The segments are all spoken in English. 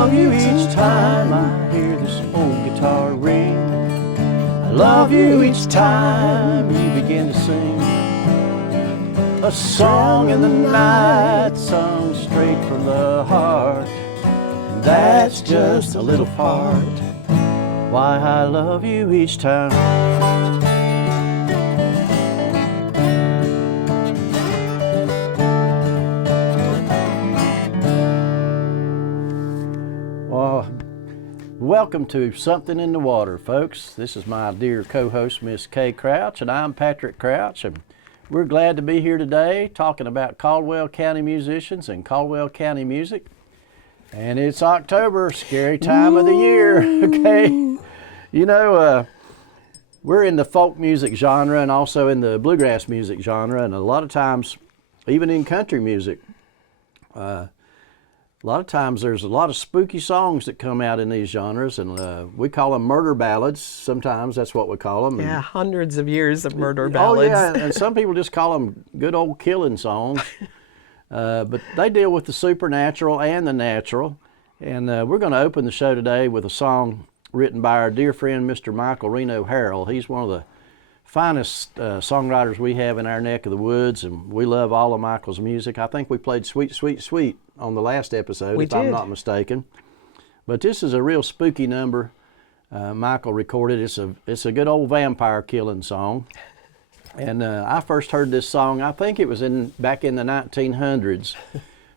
love you each time I hear this old guitar ring. I love you each time you begin to sing a song in the night, sung straight from the heart. And that's just a little part why I love you each time. Welcome to Something in the Water, folks. This is my dear co-host, Miss Kay Crouch, and I'm Patrick Crouch, and we're glad to be here today talking about Caldwell County musicians and Caldwell County music. And it's October, scary time of the year, okay? You know, we're in the folk music genre and also in the bluegrass music genre, and a lot of times, even in country music, a lot of times there's a lot of spooky songs that come out in these genres, and we call them murder ballads. Sometimes that's what we call them. Yeah, hundreds of years of murder ballads. Oh yeah, and some people just call them good old killing songs. But they deal with the supernatural and the natural. And we're going to open the show today with a song written by our dear friend, Mr. Michael Reno Harrell. He's one of the finest songwriters we have in our neck of the woods, and we love all of Michael's music. I think we played Sweet, Sweet, Sweet on the last episode, if I'm not mistaken. But this is a real spooky number Michael recorded. It's a good old vampire killing song. And I first heard this song, I think it was back in the 1900s.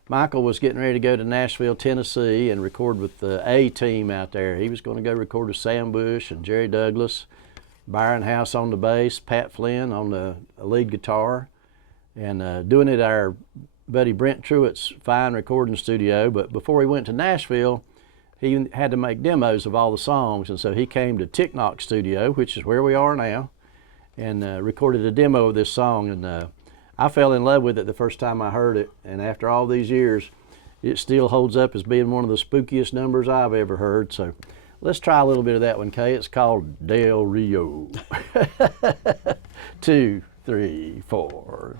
Michael was getting ready to go to Nashville, Tennessee and record with the A-Team out there. He was going to go record with Sam Bush and Jerry Douglas, Byron House on the bass, Pat Flynn on the lead guitar, and doing it at our buddy Brent Truett's fine recording studio. But before he went to Nashville, he had to make demos of all the songs, and so he came to ticknockstudio, which is where we are now, and recorded a demo of this song. And I fell in love with it the first time I heard it, and after all these years, it still holds up as being one of the spookiest numbers I've ever heard. So let's try a little bit of that one, Kay. It's called Del Rio. 2, 3, 4.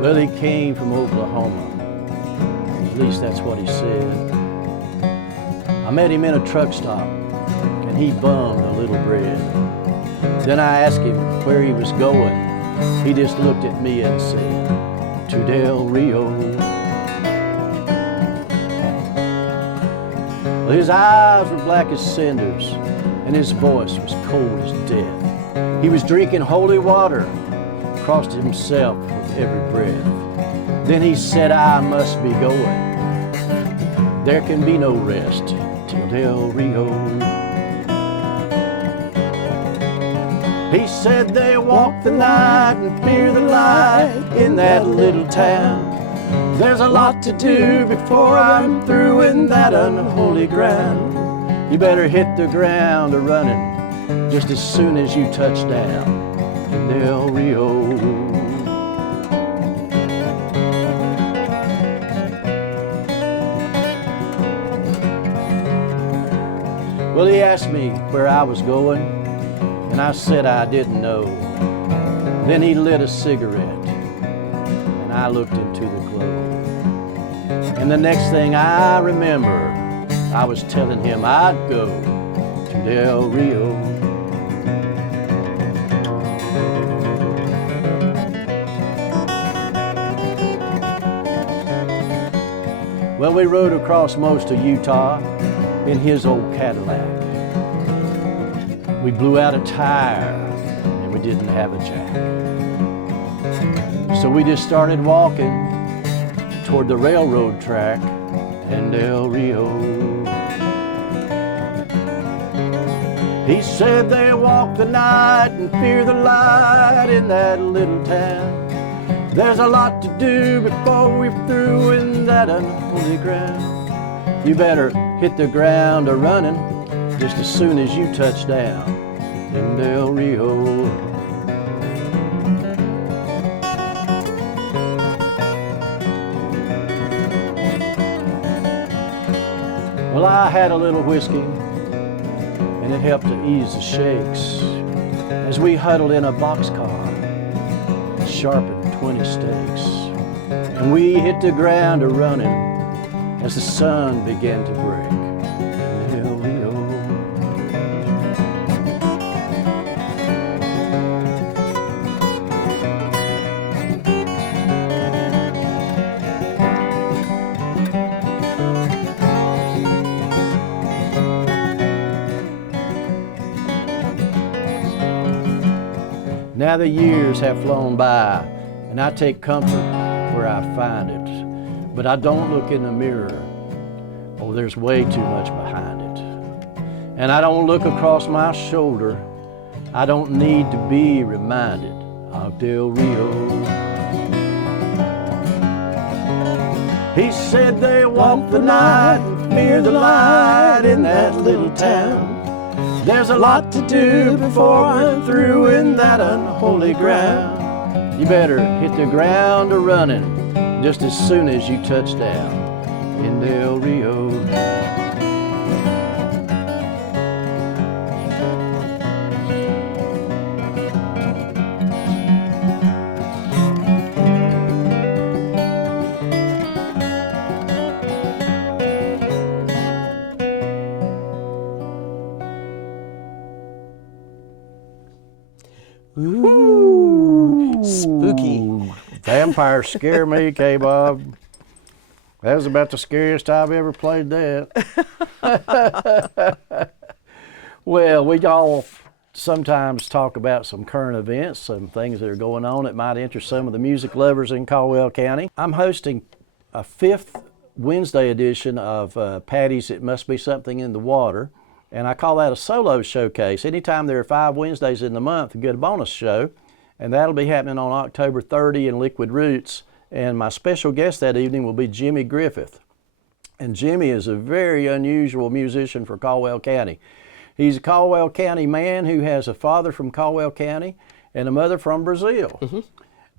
Well, he came from Oklahoma, at least that's what he said. I met him in a truck stop, and he bummed a little bread. Then I asked him where he was going. He just looked at me and said, to Del Rio. Well, his eyes were black as cinders, and his voice was cold as death. He was drinking holy water, crossed himself with every breath. Then he said, I must be going. There can be no rest till Del Rio. He said they walk the night and fear the light in that little town. There's a lot to do before I'm through in that unholy ground. You better hit the ground a-running just as soon as you touch down in Del Rio. Well, he asked me where I was going, and I said I didn't know. Then he lit a cigarette, and I looked into the glow. And the next thing I remember, I was telling him I'd go to Del Rio. Well, we rode across most of Utah in his old Cadillac. We blew out a tire and we didn't have a jack. So we just started walking toward the railroad track in Del Rio. He said they walk the night and fear the light in that little town. There's a lot to do before we're through in that unholy ground. You better hit the ground a-running just as soon as you touch down in Del Rio. Well, I had a little whiskey, and it helped to ease the shakes as we huddled in a boxcar, sharpened 20 steaks, and we hit the ground a-running as the sun began to break. Now the years have flown by, and I take comfort where I find it. But I don't look in the mirror. Oh, there's way too much behind it. And I don't look across my shoulder. I don't need to be reminded of Del Rio. He said they walked the night near the light in that little town. There's a lot to do before I'm through in that unholy ground. You better hit the ground a-running just as soon as you touch down in Del Rio. Ooh, spooky. Vampires scare me, K-Bob. That was about the scariest I've ever played that. Well, we all sometimes talk about some current events, some things that are going on that might interest some of the music lovers in Caldwell County. I'm hosting a 5th Wednesday edition of Patty's It Must Be Something in the Water. And I call that a solo showcase. Anytime there are 5 Wednesdays in the month, you get a bonus show. And that'll be happening on October 30 in Liquid Roots. And my special guest that evening will be Jimmy Griffith. And Jimmy is a very unusual musician for Caldwell County. He's a Caldwell County man who has a father from Caldwell County and a mother from Brazil. Mm-hmm.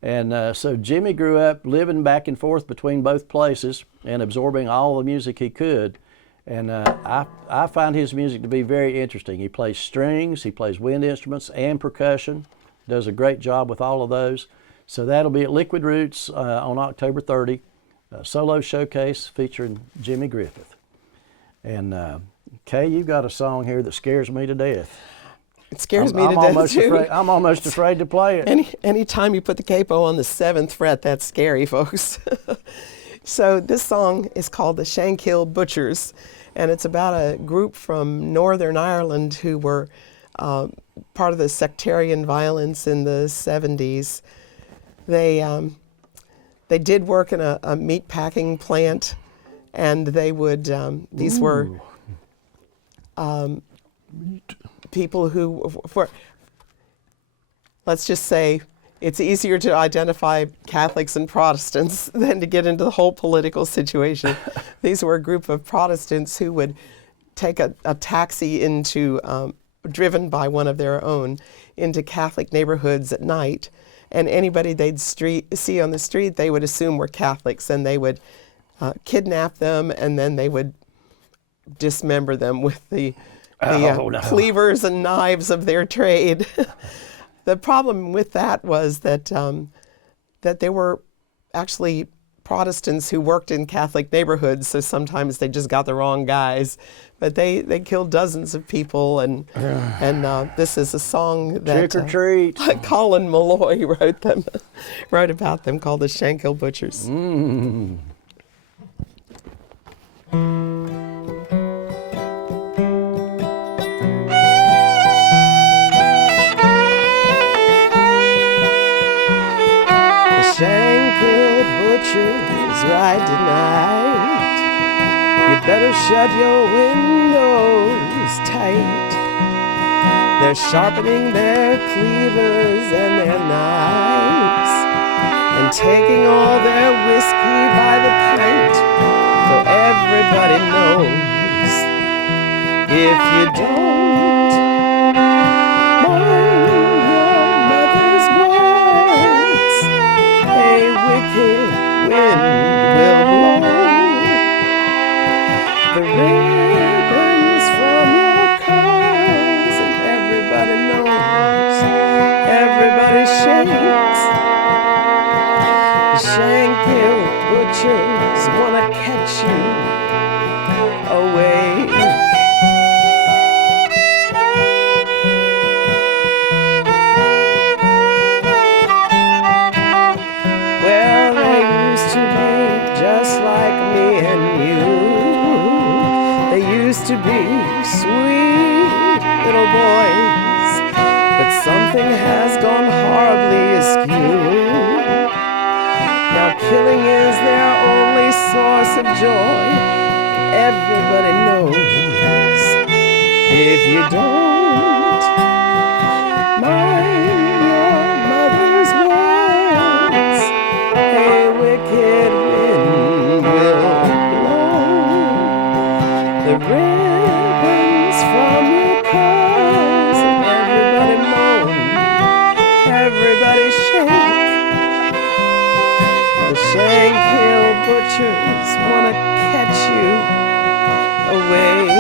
And so Jimmy grew up living back and forth between both places and absorbing all the music he could. And I find his music to be very interesting. He plays strings, he plays wind instruments and percussion, does a great job with all of those. So that'll be at Liquid Roots on October 30, a solo showcase featuring Jimmy Griffith. And Kay, you've got a song here that scares me to death. It scares me to death too. I'm almost afraid to play it. Anytime you put the capo on the 7th fret, that's scary, folks. So this song is called the Shankill Butchers, and it's about a group from Northern Ireland who were part of the sectarian violence in the 70s. They did work in a meat packing plant, and they would, these were people who, let's just say, it's easier to identify Catholics and Protestants than to get into the whole political situation. These were a group of Protestants who would take a taxi into, driven by one of their own, into Catholic neighborhoods at night. And anybody they'd see on the street, they would assume were Catholics, and they would kidnap them, and then they would dismember them with the cleavers and knives of their trade. The problem with that was that that there were actually Protestants who worked in Catholic neighborhoods, so sometimes they just got the wrong guys. But they killed dozens of people, and this is a song that Trick or Treat. Colin Malloy wrote about them, called the Shankill Butchers. Mm. Shankill Butchers ride tonight. You better shut your windows tight. They're sharpening their cleavers and their knives, and taking all their whiskey by the pint, though everybody knows if you don't mind your mother's words, a wicked wind will blow. The ribbons from your curls, and everybody knows, everybody shakes. The Shankill butchers wanna catch you awake. Well, they used to be just like me and you. They used to be sweet little boys, but something has gone horribly askew. Now killing is their only source of joy. Everybody knows. If you don't mind your mother's words, a wicked wind will blow the ribbons from your curls, and everybody moan, everybody shake. The Shankill butchers wanna catch you awake.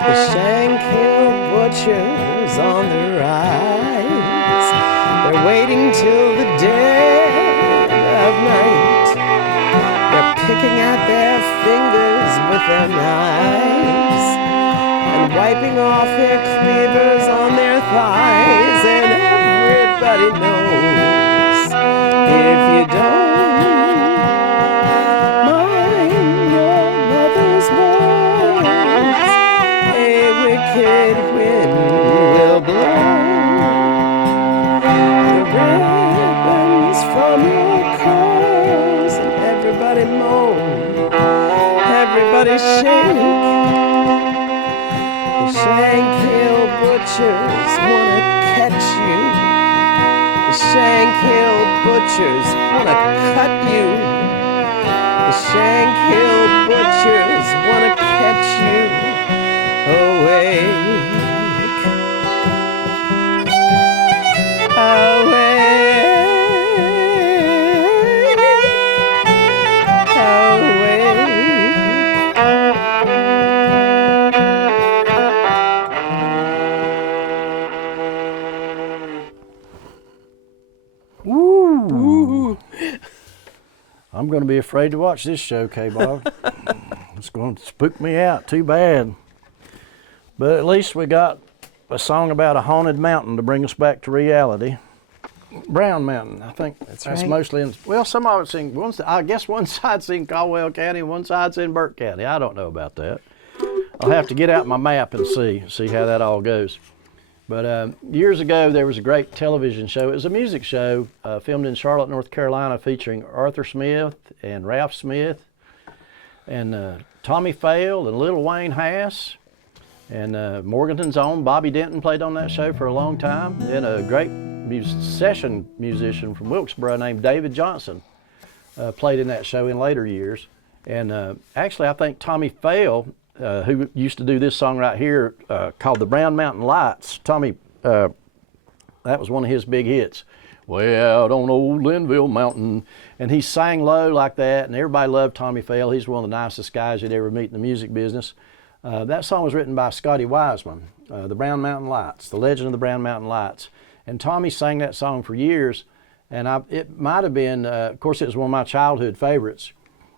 The Shankill butchers on the rise. They're waiting till the dead of night. They're picking at their fingers with their knives and wiping off their cleavers on their thighs. And everybody knows, if you don't mind your mother's words, a wicked wind will blow the ribbons from your curls, and everybody moan, everybody shake. The Shankill butchers wanna catch you. The Shankill butchers wanna cut you. The Shankill butchers wanna catch you awake. Ooh. I'm going to be afraid to watch this show, K-Bob. It's going to spook me out. Too bad. But at least we got a song about a haunted mountain to bring us back to reality. Brown Mountain, I think that's right. Mostly in, well, some of it's in, I guess one side's in Caldwell County, one side's in Burke County. I don't know about that. I'll have to get out my map and see how that all goes. But years ago, there was a great television show. It was a music show filmed in Charlotte, North Carolina, featuring Arthur Smith and Ralph Smith and Tommy Fail and Lil Wayne Hass. And Morganton's own Bobby Denton played on that show for a long time. And a great session musician from Wilkesboro named David Johnson played in that show in later years. And actually, I think Tommy Fail, who used to do this song right here called the Brown Mountain Lights. Tommy, that was one of his big hits. Way out on old Linville Mountain. And he sang low like that, and everybody loved Tommy Fail. He's one of the nicest guys you'd ever meet in the music business. That song was written by Scotty Wiseman, the Brown Mountain Lights, the legend of the Brown Mountain Lights. And Tommy sang that song for years, and it might have been, of course, it was one of my childhood favorites.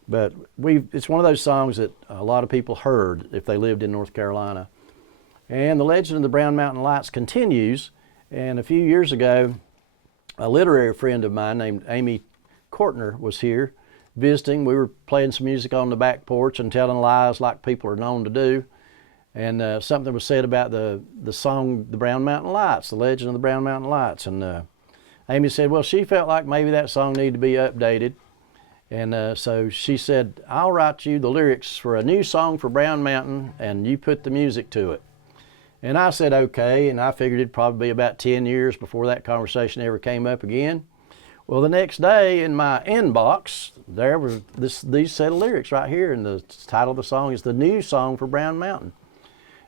But it's one of those songs that a lot of people heard if they lived in North Carolina. And the legend of the Brown Mountain Lights continues. And a few years ago, a literary friend of mine named Amy Courtner was here visiting. We were playing some music on the back porch and telling lies like people are known to do. and something was said about the song, The Brown Mountain Lights, the legend of the Brown Mountain Lights. And Amy said, well, she felt like maybe that song needed to be updated. And so she said, I'll write you the lyrics for a new song for Brown Mountain, and you put the music to it. And I said, okay, and I figured it'd probably be about 10 years before that conversation ever came up again. Well, the next day in my inbox, there was these set of lyrics right here, and the title of the song is The New Song for Brown Mountain.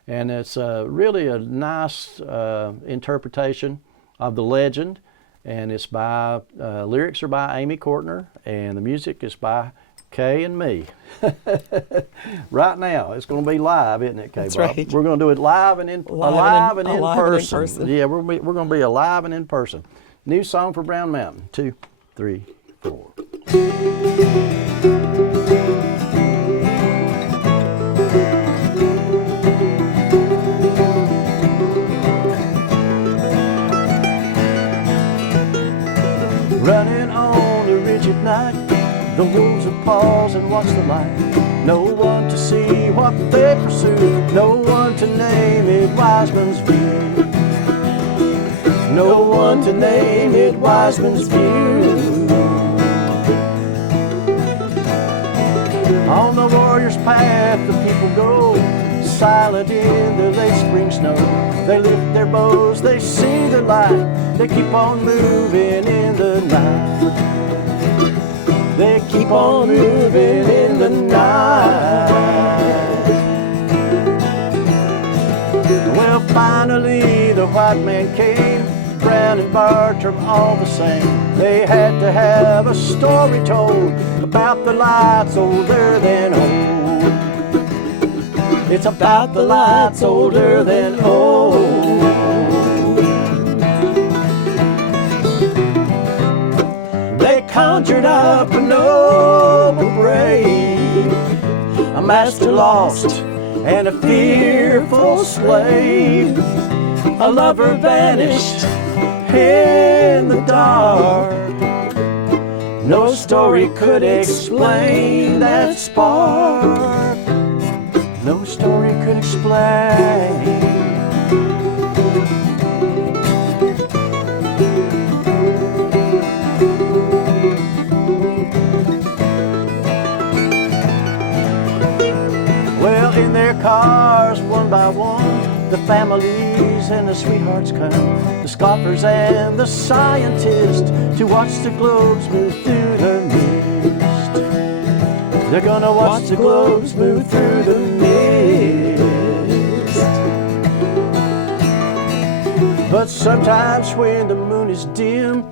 And it's really a nice interpretation of the legend. And it's by, lyrics are by Amy Courtner, and the music is by Kay and me. Right now, it's going to be live, isn't it, Kay? That's Bob? right. We're going to do it live and in person. Yeah, we're going to be alive and in person. New song for Brown Mountain. 2, 3, 4. Running on a rigid night, the wolves would pause and watch the light. No one to see what they pursue, no one to name it Wiseman's view. No one to name it Wiseman's view. On the warrior's path the people go, silent in the late spring snow. They lift their bows, they see the light, they keep on moving in the night. They keep on moving in the night. Well, finally the white man came, Brown and Bartram all the same. They had to have a story told about the lights older than old. It's about the lights older than old. They conjured up a noble brave, a master lost and a fearful slave, a lover vanished in the dark. No story could explain that spark. No story could explain. Well, in their cars, one by one, the families and the sweethearts come, the scoffers and the scientists, to watch the globes move through the mist. They're gonna watch the globes move through the mist. But sometimes when the moon is dim,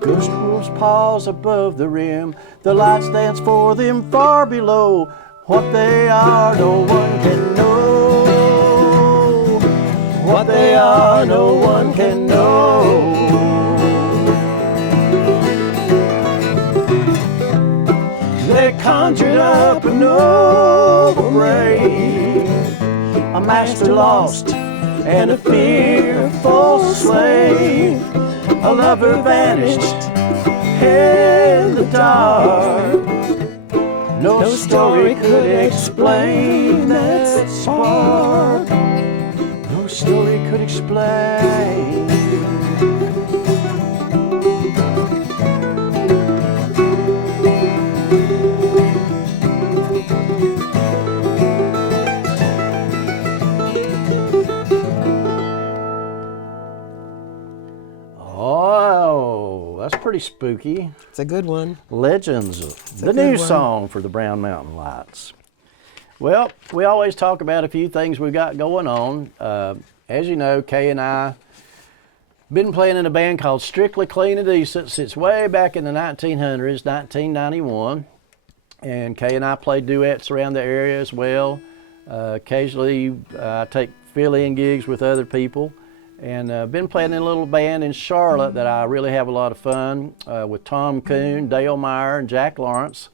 ghost wolves pause above the rim. The lights dance for them far below. What they are, no one can know. What they are, no one can know. They conjured up a noble brave, a master lost and a fearful slave, a lover vanished in the dark. No story could explain that spark. No story could explain. Oh, that's pretty spooky. It's a good one. Legends, the new song for the Brown Mountain Lights. Well, we always talk about a few things we've got going on. As you know, Kay and I been playing in a band called Strictly Clean and Decent since way back in the 1900s, 1991. And Kay and I play duets around the area as well. Occasionally, I take fill-in gigs with other people. And been playing in a little band in Charlotte that I really have a lot of fun with Tom Kuhn, Dale Meyer, and Jack Lawrence.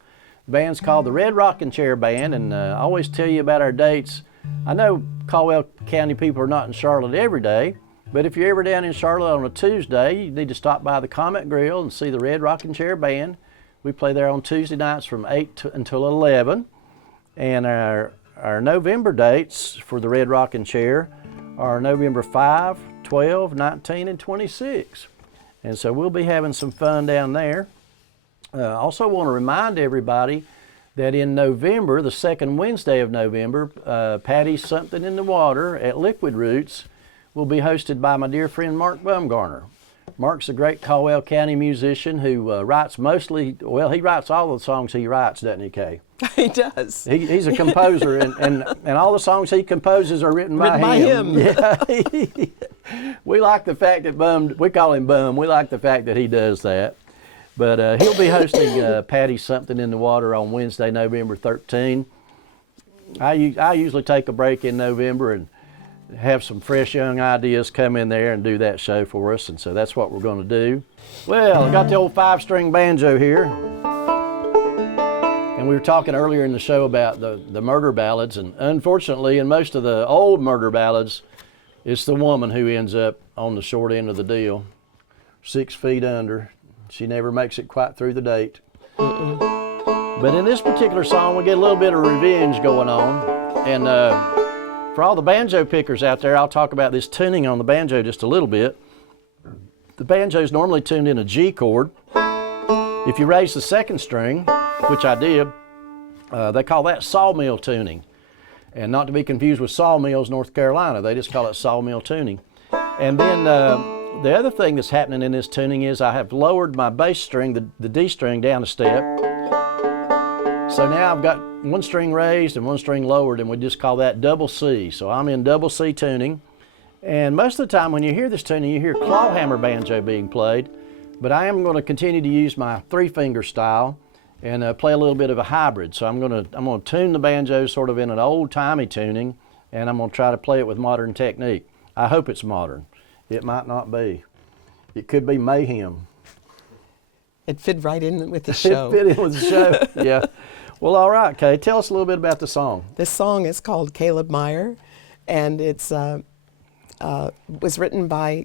The band's called the Red Rocking Chair Band, and I always tell you about our dates. I know Caldwell County people are not in Charlotte every day, but if you're ever down in Charlotte on a Tuesday, you need to stop by the Comet Grill and see the Red Rocking Chair Band. We play there on Tuesday nights from 8 until 11, and our our November dates for the Red Rocking Chair are November 5, 12, 19, and 26. And so we'll be having some fun down there. Also want to remind everybody that in November, the second Wednesday of November, Patty's Something in the Water at Liquid Roots will be hosted by my dear friend Mark Bumgarner. Mark's a great Caldwell County musician who writes mostly, well, he writes all the songs he writes, doesn't he, Kay? He does. He's a composer, and all the songs he composes are written by him. Yeah. We like the fact that Bum, we call him Bum, we like the fact that he does that. But he'll be hosting Patty's Something in the Water on Wednesday, November 13. I usually take a break in November and have some fresh young ideas come in there and do that show for us, and so that's what we're going to do. Well, I got the old 5-string banjo here, and we were talking earlier in the show about the murder ballads, and unfortunately in most of the old murder ballads, it's the woman who ends up on the short end of the deal, 6 feet under. She never makes it quite through the date. But in this particular song, we get a little bit of revenge going on, and for all the banjo pickers out there, I'll talk about this tuning on the banjo just a little bit. The banjo is normally tuned in a G chord. If you raise the second string, which I did, they call that sawmill tuning. And not to be confused with Sawmills, North Carolina, they just call it sawmill tuning. And then the other thing that's happening in this tuning is I have lowered my bass string, the D string, down a step. So now I've got one string raised and one string lowered, and we just call that double C. So I'm in double C tuning. And most of the time when you hear this tuning, you hear clawhammer banjo being played. But I am going to continue to use my 3-finger style and play a little bit of a hybrid. So I'm going to tune the banjo sort of in an old-timey tuning, and I'm going to try to play it with modern technique. I hope it's modern. It might not be. It could be mayhem. It fit right in with the show. It fit in with the show, yeah. Well, all right, Kay, tell us a little bit about the song. This song is called Caleb Meyer, and it's was written by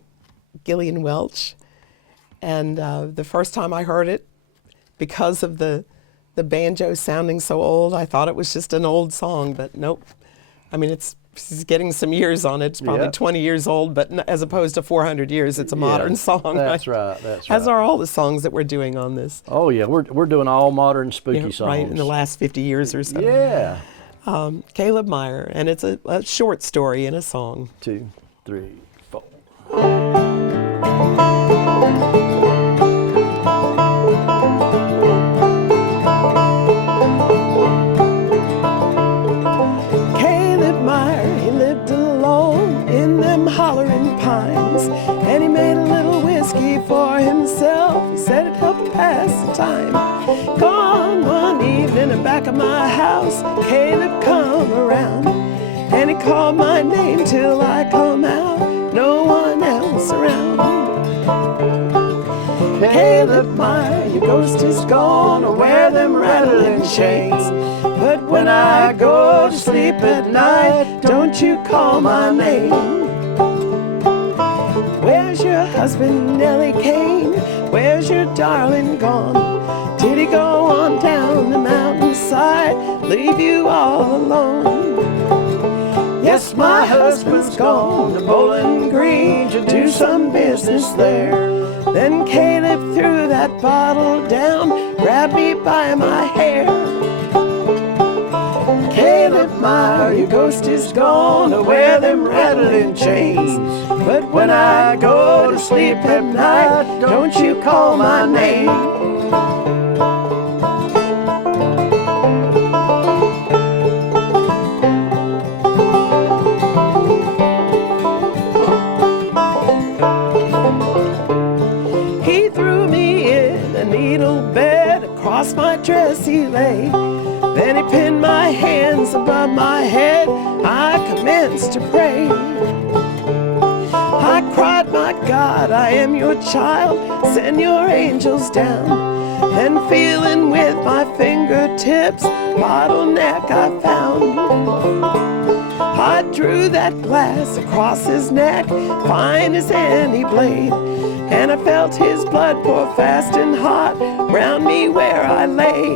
Gillian Welch. And the first time I heard it, because of the banjo sounding so old, I thought it was just an old song, but nope. I mean, it's getting some years on it. It's probably 20 years old, but as opposed to 400 years, it's a modern song. That's right. That's right. As are all the songs that we're doing on this. Oh yeah, we're doing all modern spooky songs. Right, in the last 50 years or so. Yeah. Caleb Meyer, and it's a short story in a song. 2, 3, 4. Hollering pines, and he made a little whiskey for himself. He said it helped pass the time. Gone one evening in back of my house, Caleb come around, and he called my name till I come out, no one else around. Caleb Meyer, your ghost is gone, or wear them rattling chains. But when I go to sleep at night, don't you call my name. Where's your husband, Nellie Kane? Where's your darling gone? Did he go on down the mountainside, leave you all alone? Yes, my husband's gone to Bowling Green to do some business there. Then Caleb threw that bottle down, grabbed me by my hair. Caleb Meyer, your ghost is gone, to wear them rattling chains. But when I go to sleep at night, don't you call my name. He threw me in a needle bed, across my dress he lay. Then he pinned my hands above my head, I commenced to pray. I cried, my God, I am your child, send your angels down. Then feeling with my fingertips, bottleneck I found. I drew that glass across his neck, fine as any blade, and I felt his blood pour fast and hot round me where I lay.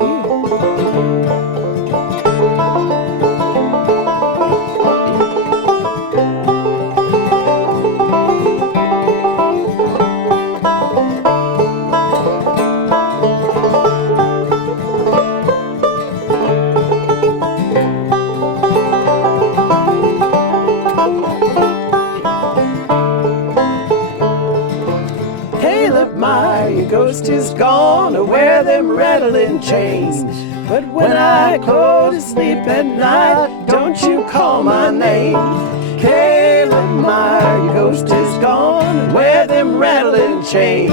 Caleb, my ghost is gone to wear them rattling chains. But when I go to sleep at night, don't you call my name. Caleb, my ghost is gone to wear them rattling chains.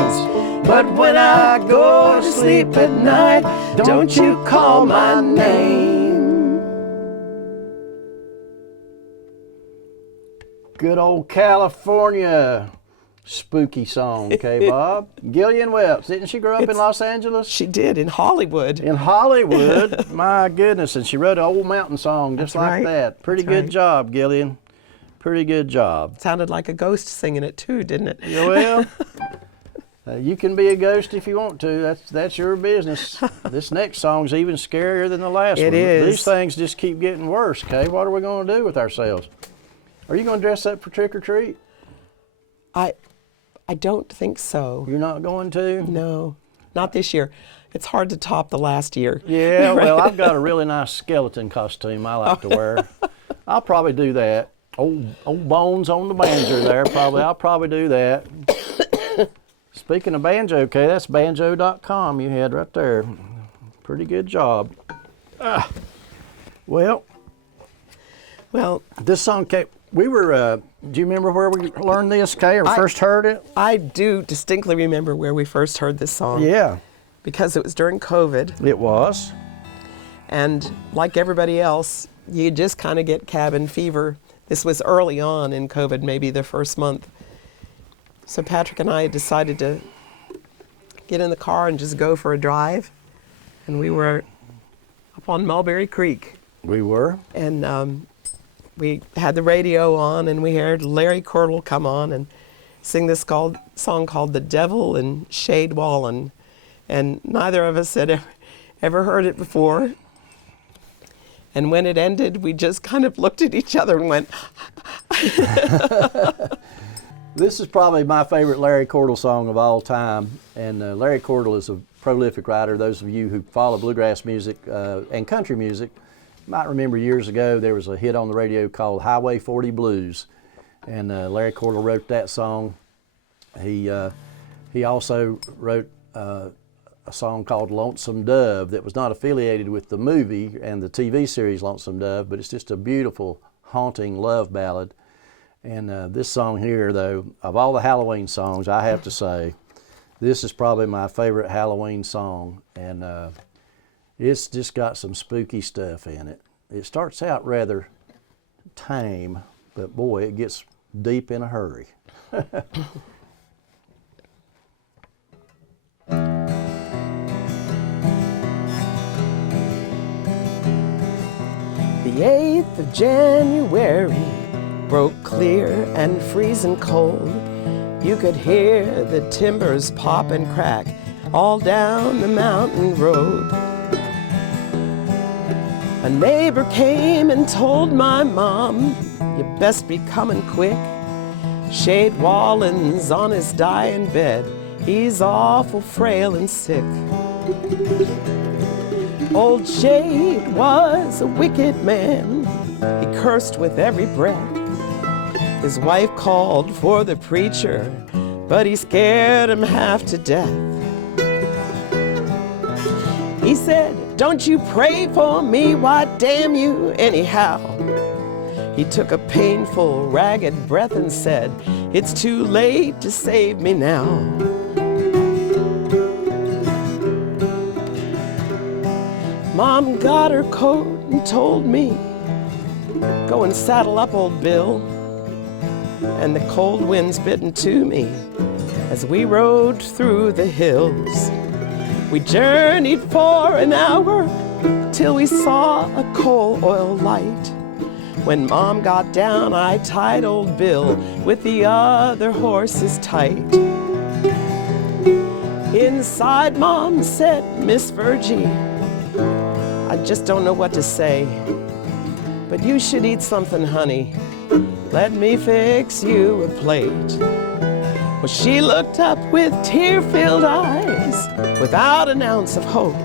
But when I go to sleep at night, don't you call my name. Good old California spooky song, Bob. Gillian Welch, didn't she grow up in Los Angeles? She did, in Hollywood. In Hollywood, my goodness, and she wrote an old mountain song just like that. Pretty good job, Gillian. Pretty good job. Sounded like a ghost singing it too, didn't it? Yeah, well, you can be a ghost if you want to. That's your business. This next song's even scarier than the last one. It is. These things just keep getting worse, Kay. What are we going to do with ourselves? Are you going to dress up for trick or treat? I don't think so. You're not going to? No, not this year. It's hard to top the last year. Yeah, well, I've got a really nice skeleton costume I like to wear. I'll probably do that. Old Bones on the banjo there, probably. I'll probably do that. Speaking of banjo, okay, that's banjo.com you had right there. Pretty good job. Well, this song, Kay, we were, do you remember where we learned this, Kay, or first heard it? I do distinctly remember where we first heard this song. Yeah. Because it was during COVID. It was. And like everybody else, you just kind of get cabin fever. This was early on in COVID, maybe the first month. So Patrick and I decided to get in the car and just go for a drive. And we were up on Mulberry Creek. We were. And we had the radio on, and we heard Larry Cordell come on and sing this song called The Devil in Shade Wallin'. And neither of us had ever heard it before. And when it ended, we just kind of looked at each other and went, This is probably my favorite Larry Cordell song of all time. And Larry Cordell is a prolific writer. Those of you who follow bluegrass music and country music might remember years ago there was a hit on the radio called Highway 40 Blues. And Larry Cordell wrote that song. He also wrote a song called Lonesome Dove that was not affiliated with the movie and the TV series Lonesome Dove, but it's just a beautiful, haunting love ballad. And this song here, though, of all the Halloween songs, I have to say, this is probably my favorite Halloween song. And it's just got some spooky stuff in it. It starts out rather tame, but boy, it gets deep in a hurry. The 8th of January broke clear and freezing cold. You could hear the timbers pop and crack all down the mountain road. A neighbor came and told my mom, you best be coming quick. Shade Wallin's on his dying bed. He's awful frail and sick. Old Shade was a wicked man. He cursed with every breath. His wife called for the preacher, but he scared him half to death. He said, don't you pray for me, why damn you anyhow. He took a painful, ragged breath and said, it's too late to save me now. Mom got her coat and told me, go and saddle up, old Bill. And the cold winds bit into me as we rode through the hills. We journeyed for an hour till we saw a coal oil light. When Mom got down, I tied old Bill with the other horses tight. Inside, Mom said, Miss Virgie, I just don't know what to say, but you should eat something, honey. Let me fix you a plate. Well, she looked up with tear-filled eyes, without an ounce of hope,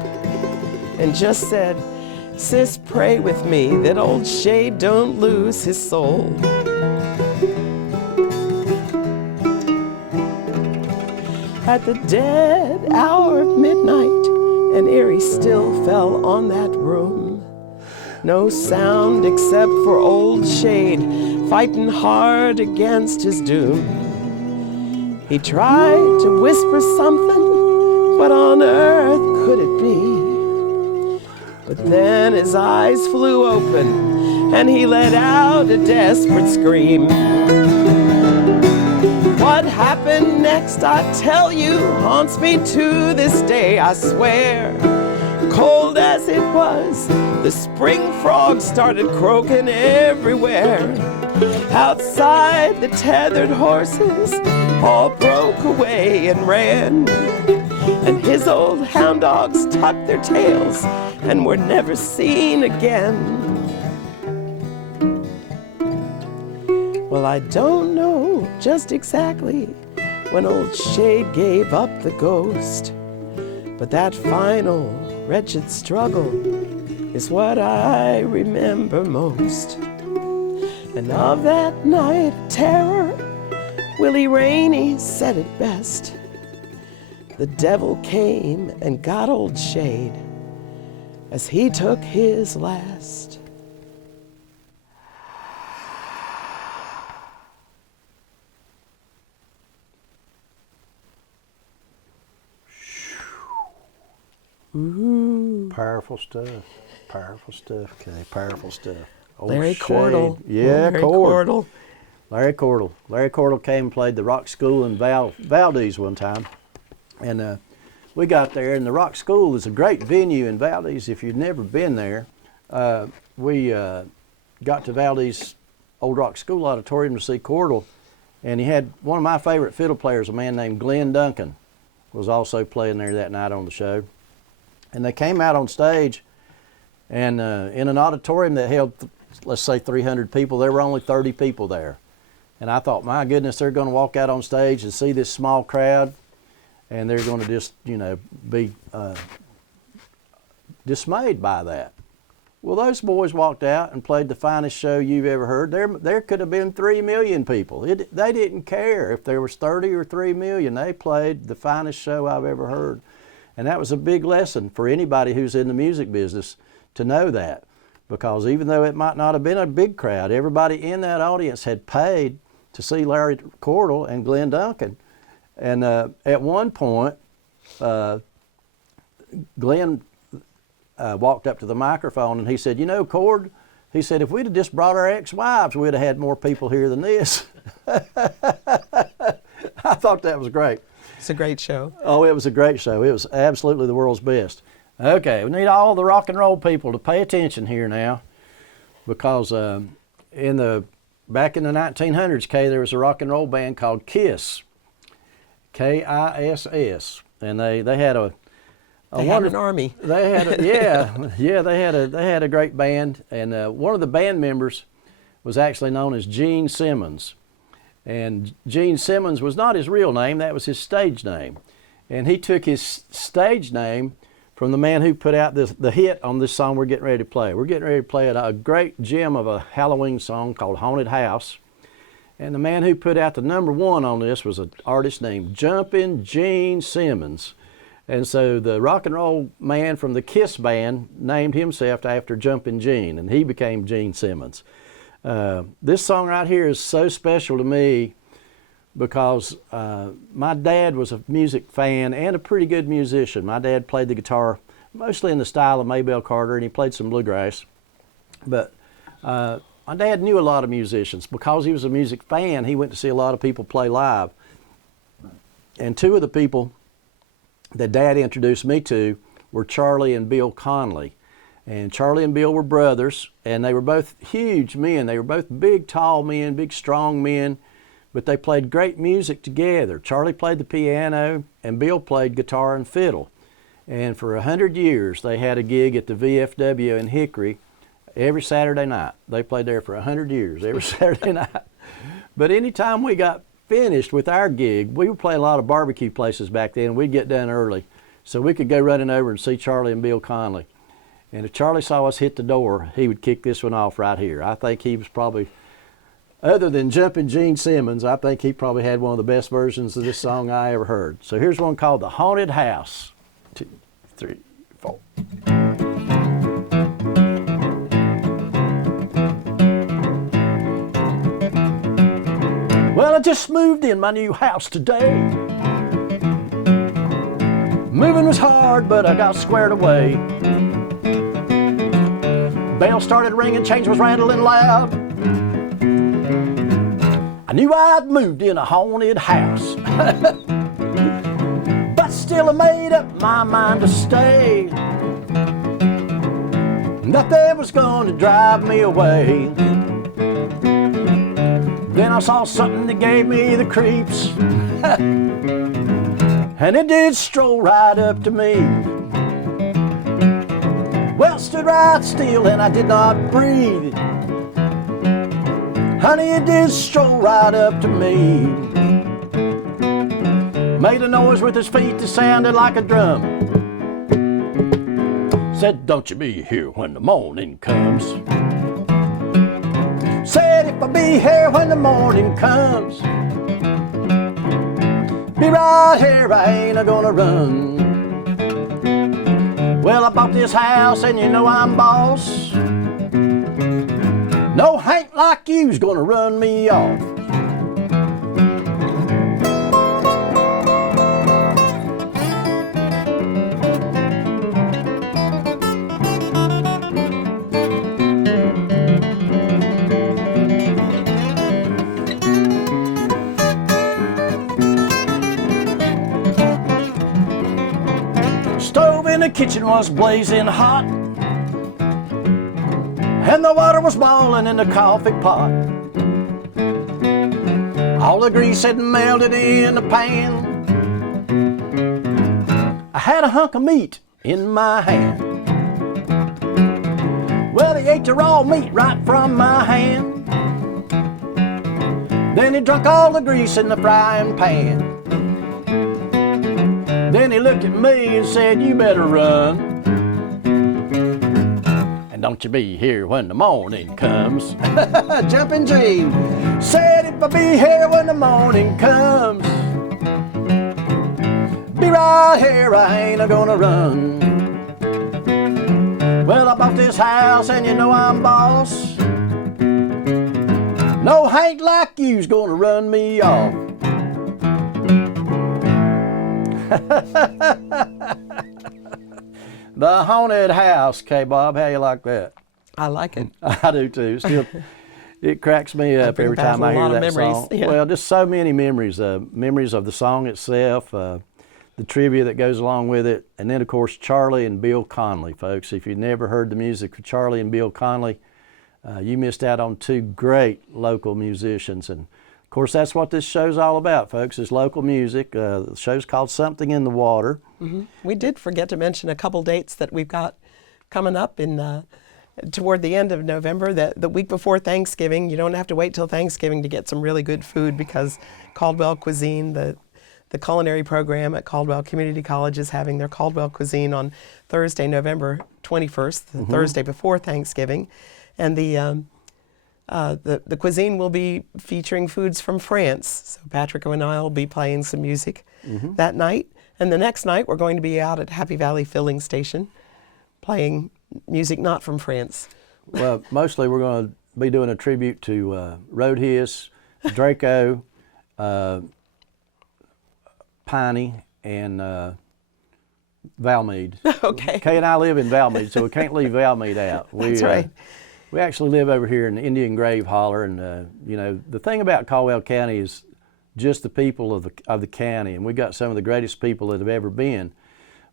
and just said, sis, pray with me that old Shade don't lose his soul. At the dead hour of midnight, an eerie still fell on that room. No sound except for old Shade fighting hard against his doom. He tried to whisper something, what on earth could it be? But then his eyes flew open and he let out a desperate scream. What happened next, I tell you, haunts me to this day, I swear. Cold as it was, the spring frogs started croaking everywhere. Outside, the tethered horses all broke away and ran. And his old hound dogs tucked their tails and were never seen again. Well, I don't know just exactly when old Shade gave up the ghost, but that final wretched struggle is what I remember most. And of that night of terror, Willie Rainey said it best. The devil came and got old Shade as he took his last. Ooh. Powerful stuff. Powerful stuff, Kay. Powerful stuff. Old Larry Shade. Cordell. Yeah, Larry Cordell. Larry Cordell. Larry Cordell came and played the Rock School in Valdez one time. And we got there, and the Rock School is a great venue in Valdez. If you've never been there, we got to Valdez Old Rock School Auditorium to see Cordell. And he had one of my favorite fiddle players, a man named Glenn Duncan, was also playing there that night on the show. And they came out on stage, and in an auditorium that held, let's say, 300 people, there were only 30 people there. And I thought, my goodness, they're going to walk out on stage and see this small crowd, and they're going to just, you know, be dismayed by that. Well, those boys walked out and played the finest show you've ever heard. There could have been 3 million people. They didn't care if there was 30 or 3 million. They played the finest show I've ever heard. And that was a big lesson for anybody who's in the music business to know that, because even though it might not have been a big crowd, everybody in that audience had paid to see Larry Cordell and Glenn Duncan. And at one point, Glenn walked up to the microphone and he said, you know, Cord, he said, if we'd have just brought our ex-wives, we'd have had more people here than this. I thought that was great. It's a great show. Oh, it was a great show. It was absolutely the world's best. Okay, we need all the rock and roll people to pay attention here now, because back in the 1900s, Kay, there was a rock and roll band called KISS, K-I-S-S, and they had a they had an army. They had they had a great band, and one of the band members was actually known as Gene Simmons. And Gene Simmons was not his real name, that was his stage name. And he took his stage name from the man who put out the hit on this song we're getting ready to play. We're getting ready to play a great gem of a Halloween song called Haunted House. And the man who put out the #1 on this was an artist named Jumpin' Gene Simmons. And so the rock and roll man from the KISS band named himself after Jumpin' Gene, and he became Gene Simmons. This song right here is so special to me because my dad was a music fan and a pretty good musician. My dad played the guitar mostly in the style of Maybelle Carter, and he played some bluegrass. But my dad knew a lot of musicians. Because he was a music fan, he went to see a lot of people play live. And two of the people that Dad introduced me to were Charlie and Bill Conley. And Charlie and Bill were brothers, and they were both huge men. They were both big, tall men, big, strong men, but they played great music together. Charlie played the piano, and Bill played guitar and fiddle. And for 100 years, they had a gig at the VFW in Hickory every Saturday night. They played there for 100 years, every Saturday night. But anytime we got finished with our gig, we would play a lot of barbecue places back then. We'd get done early, so we could go running over and see Charlie and Bill Conley. And if Charlie saw us hit the door, he would kick this one off right here. I think he was probably Other than Jumpin' Gene Simmons, I think he probably had one of the best versions of this song I ever heard. So here's one called The Haunted House. 2, 3, 4. Well, I just moved in my new house today. Moving was hard, but I got squared away. Bell started ringing, change was rattling loud. I knew I'd moved in a haunted house. But still I made up my mind to stay. Nothing was going to drive me away. Then I saw something that gave me the creeps. And it did stroll right up to me. Well, stood right still and I did not breathe. Honey, it did stroll right up to me. Made a noise with his feet that sounded like a drum. Said, don't you be here when the morning comes. Said, if I be here when the morning comes, be right here, I ain't a-gonna run. Well, I bought this house and you know I'm boss. No Hank like you's gonna run me off. Stove in the kitchen was blazing hot, and the water was boiling in the coffee pot. All the grease had melted in the pan. I had a hunk of meat in my hand. Well, he ate the raw meat right from my hand. Then he drank all the grease in the frying pan. Then he looked at me and said, you better run. And don't you be here when the morning comes. Jumpin' Gene said, if I be here when the morning comes, be right here, I ain't a-gonna run. Well, I bought this house and you know I'm boss. No Hank like you's gonna run me off. The Haunted House, K-Bob, how you like that? I like it. I do too. Still, it cracks me up every time I hear that song. Yeah. Well, just so many memories. Memories of the song itself, the trivia that goes along with it, and then of course Charlie and Bill Conley, folks. If you've never heard the music of Charlie and Bill Conley, you missed out on two great local musicians. And of course, that's what this show's all about, folks, is local music. The show's called Something in the Water. Mm-hmm. We did forget to mention a couple dates that we've got coming up in toward the end of November, the week before Thanksgiving. You don't have to wait till Thanksgiving to get some really good food, because Caldwell Cuisine, the culinary program at Caldwell Community College, is having their Caldwell Cuisine on Thursday, November 21st, the Thursday before Thanksgiving. And the cuisine will be featuring foods from France. So Patrick and I will be playing some music that night. And the next night we're going to be out at Happy Valley Filling Station playing music not from France. Well, mostly we're going to be doing a tribute to Roadhiss, Draco, Piney, and Valmead. Okay. Kay and I live in Valmead, so we can't leave Valmead out. That's right. We actually live over here in the Indian Grave Holler, and you know, the thing about Caldwell County is just the people of the county, and we got some of the greatest people that have ever been.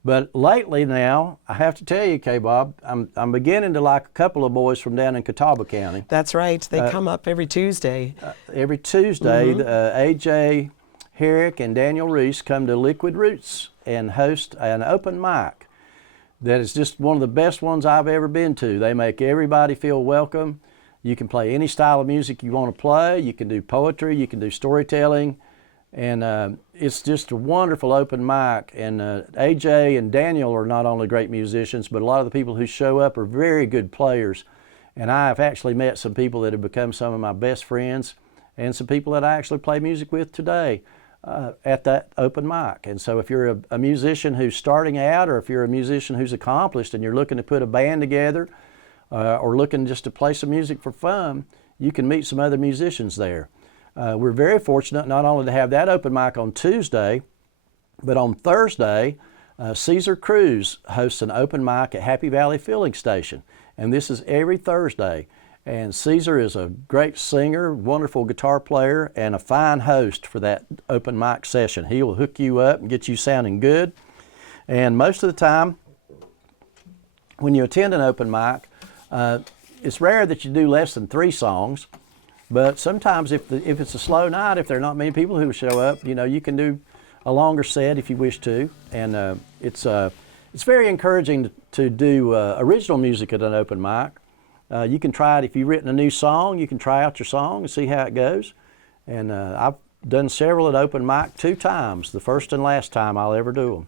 But lately now, I have to tell you, K-Bob, I'm beginning to like a couple of boys from down in Catawba County. That's right. They come up every Tuesday. Every Tuesday, A.J. Herrick and Daniel Reese come to Liquid Roots and host an open mic that is just one of the best ones I've ever been to. They make everybody feel welcome. You can play any style of music you want to play. You can do poetry, you can do storytelling, and it's just a wonderful open mic. And AJ and Daniel are not only great musicians, but a lot of the people who show up are very good players. And I've actually met some people that have become some of my best friends. and some people that I actually play music with today at that open mic. And so if you're a musician who's starting out, or if you're a musician who's accomplished and you're looking to put a band together, or looking just to play some music for fun, you can meet some other musicians there. We're very fortunate not only to have that open mic on Tuesday, but on Thursday, Caesar Cruz hosts an open mic at Happy Valley Filling Station. And this is every Thursday. And Caesar is a great singer, wonderful guitar player, and a fine host for that open mic session. He will hook you up and get you sounding good. And most of the time, when you attend an open mic, it's rare that you do less than 3 songs. But sometimes if it's a slow night, if there are not many people who show up, you can do a longer set if you wish to. And it's very encouraging to do original music at an open mic. You can try it if you've written a new song. You can try out your song and see how it goes. And I've done several at open mic 2 times, the first and last time I'll ever do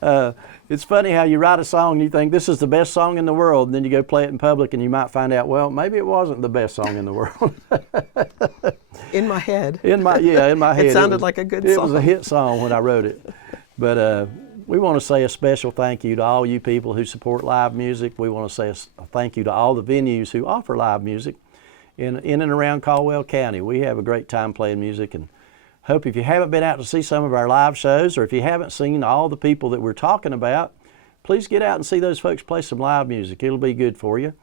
them. It's funny how you write a song and you think this is the best song in the world, and then you go play it in public and you might find out, well, maybe it wasn't the best song in the world. In my head. In my head. It sounded like a good song. It was a hit song when I wrote it. But we want to say a special thank you to all you people who support live music. We want to say a thank you to all the venues who offer live music in and around Caldwell County. We have a great time playing music, and hope if you haven't been out to see some of our live shows, or if you haven't seen all the people that we're talking about, please get out and see those folks play some live music. It'll be good for you.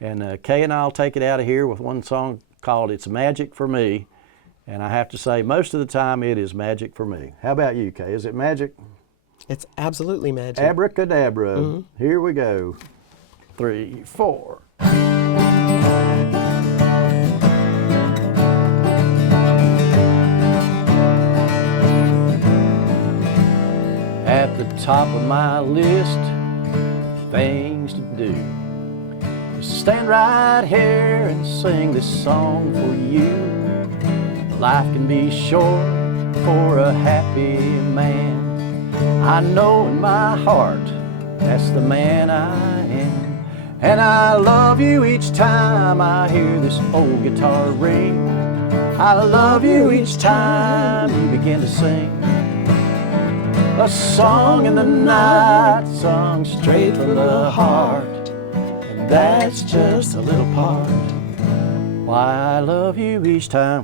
And Kay and I'll take it out of here with one song called It's Magic for Me. And I have to say, most of the time it is magic for me. How about you, Kay? Is it magic? It's absolutely magic. Abracadabra. Mm-hmm. Here we go. 3, 4. At the top of my list, things to do, is stand right here and sing this song for you. Life can be short for a happy man. I know in my heart that's the man I am. And I love you each time I hear this old guitar ring. I love you each time you begin to sing a song in the night, sung straight from the heart. And that's just a little part why I love you each time.